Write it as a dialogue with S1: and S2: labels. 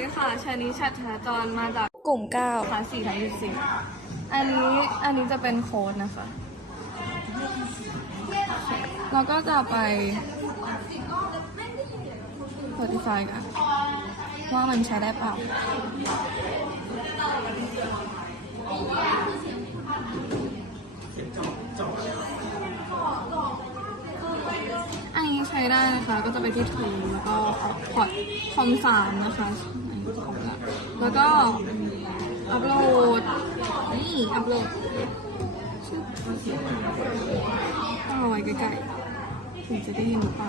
S1: ดีค่ะชานิชัดธจรมาจากกลุ่ม9ค่ะ4ทับ14อันนี้อันนี้จะเป็นโค้ดนะคะ เราก็จะไป certify กันว่ามันใช้ได้เปล่าอันนี้ใช้ได้นะคะ ก็จะไปที่ทูแล้วก็พอร์ตคอมสามนะคะอันนี้คอมละ แล้วก็อัปโหลด นี่อัปโหลดต้องเอาไว้ใกล้ๆถึงจะได้ยินหรือเปล่า